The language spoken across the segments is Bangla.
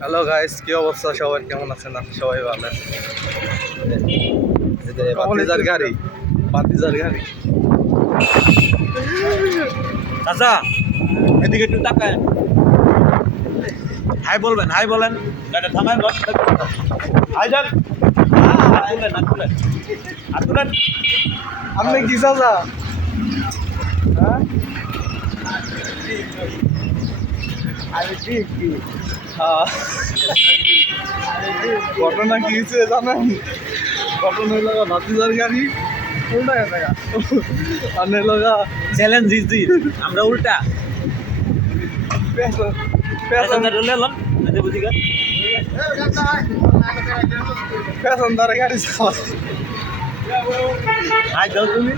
হ্যালো গাইস, কি অবস্থা সবার? কেমন আছেন? আপনি সবাই ভালো আছেন? এই যে বাতিজার গাড়ি, বাতিজার গাড়ি। চাচা এদিকে একটু তাকায়, হাই বলবেন, হাই বলেন। গাড়িটা থামায়, হাই যান, হাত তুলেন, হাত তুলেন, হাত তুলেন। আপনি কি চাচা? হ্যাঁ, আমি ঠিক কি ঘটনা কি হয়েছে জানেন? ঘটনা হইল বাতিজার গাড়ি উল্টা গেছে গা। আর হইল গা চ্যালেঞ্জ জিত, আমরা উল্টা পেছন প্যাসেঞ্জার হলে এলাম বুঝি গা। পেছন ধরে গাড়ি চালা। হাই দাও তুমি।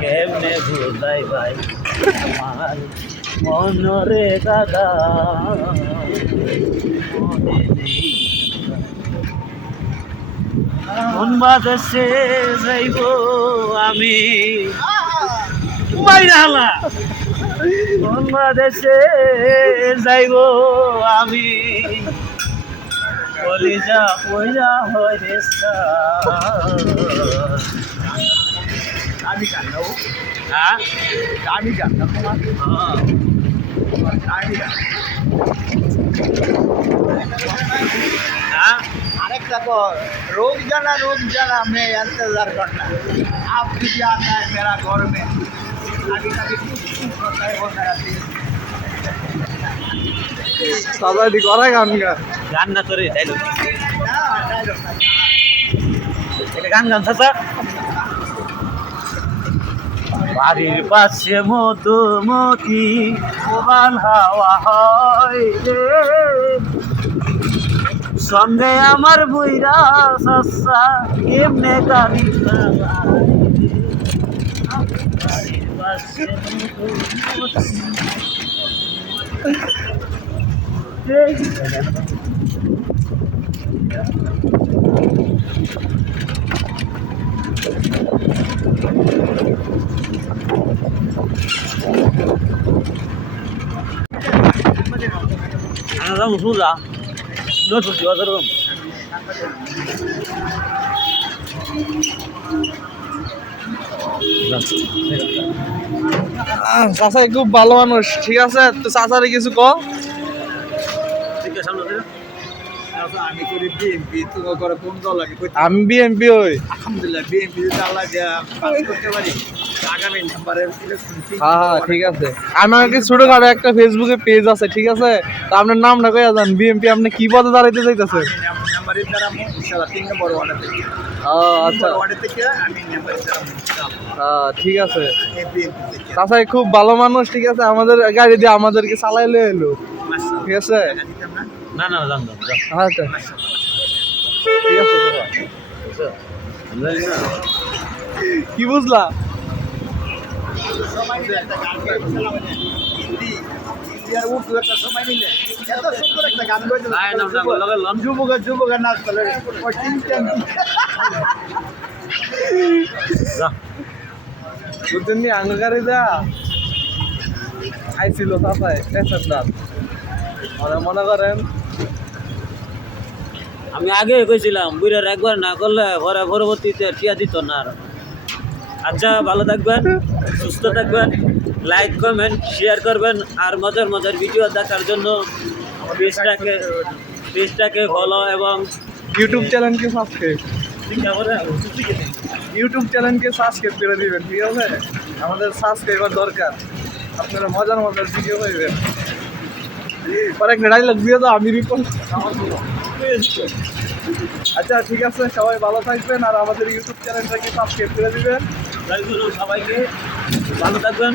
কেমনে ভুলাই ভাই আমার মনরে দাদা, মন বাদেশে যাইব আমি বাইরালা, মন বাদেশে যাইব আমি কলিজা পয়জা হয়ে আমি জানবো। হ্যাঁ আমি জানতাম আরেকটা रोग जना मैं इंतजार करना, आप भी आता है मेरा घर में, अभी कभी होता है চাচা এটি করাই গান গা গান না করে ডায়লগ, এটা গান গান চাচা। বাড়ির পাশে মধুমতি প্রবাল হাওয়া হয় রে, সঙ্গে আমার বুইরা সস্তা এমনে গাড়ি বাড়ির পাশে Anak sudah, sudah sudah terus. চাচা খুব ভালো মানুষ, ঠিক আছে? তো চাচারে কিছু ক। আমি করি বিএনপি, তুমি করে কোন দল? আমি বিএনপি হই। আলহামদুলিল্লাহ, বিএনপি যদি আল্লাহ পাস করতে পারি আগামী নাম্বারের ইলেকশন। হ্যাঁ ঠিক আছে। আমার কি ছোটখাটো একটা ফেসবুকে পেজ আছে, ঠিক আছে? তো আপনার নামটা কইয়া যান, বিএনপি আপনি কি পদে দাঁড়াইতে চাইতেছেন? নাম্বারের দ্বারা ইনশাআল্লাহ 3 নম্বর ওয়ার্ডে থেকে, আচ্ছা ওয়ার্ডে থেকে আমি নাম্বারের দ্বারা ঠিক আছে। বিএনপি থেকে চাচা খুব ভালো মানুষ, ঠিক আছে? আমাদের গাড়ি দিয়ে আমাদেরকে চালাইলে এলো, ঠিক আছে? না না জান আচ্ছা ঠিক আছে চাচা। কি বুঝলা? সময় মিলে একটা গান গাইতে ইন্ডিয়ার উর্দু একটা সময় মিলে এত সুন্দর একটা গান গাইতে যুবকের নাচ করে ওই বুঝছেন নি? আঙ্গ গাড়ি দা আইছিল চাচায় প্যাসেঞ্জার, মনে করেন আমি আগে কইছিলাম বুড়ার একবার না করলে ঘরে পরবর্তীতে টিয়া দিত না আর। আচ্ছা, ভালো থাকবেন, সুস্থ থাকবেন, লাইক কমেন্ট শেয়ার করবেন, আর মজার মজার ভিডিও দেখার জন্য পেজটাকে ফলো এবং ইউটিউব চ্যানেলকে সাবস্ক্রাইব করে দিবেন, ঠিক আছে? আমাদের সাবস্ক্রাইবার দরকার, আপনারা মজার মজার ভিডিও পাইবেন। পরে একটা ডাইলগ দিয়ে দাও, আমি রিপোর্ট। আচ্ছা ঠিক আছে, সবাই ভালো থাকবেন আর আমাদের ইউটিউব চ্যানেলটাকে সাবস্ক্রাইব করে দিবেন। সবাইকে ভালো থাকবেন।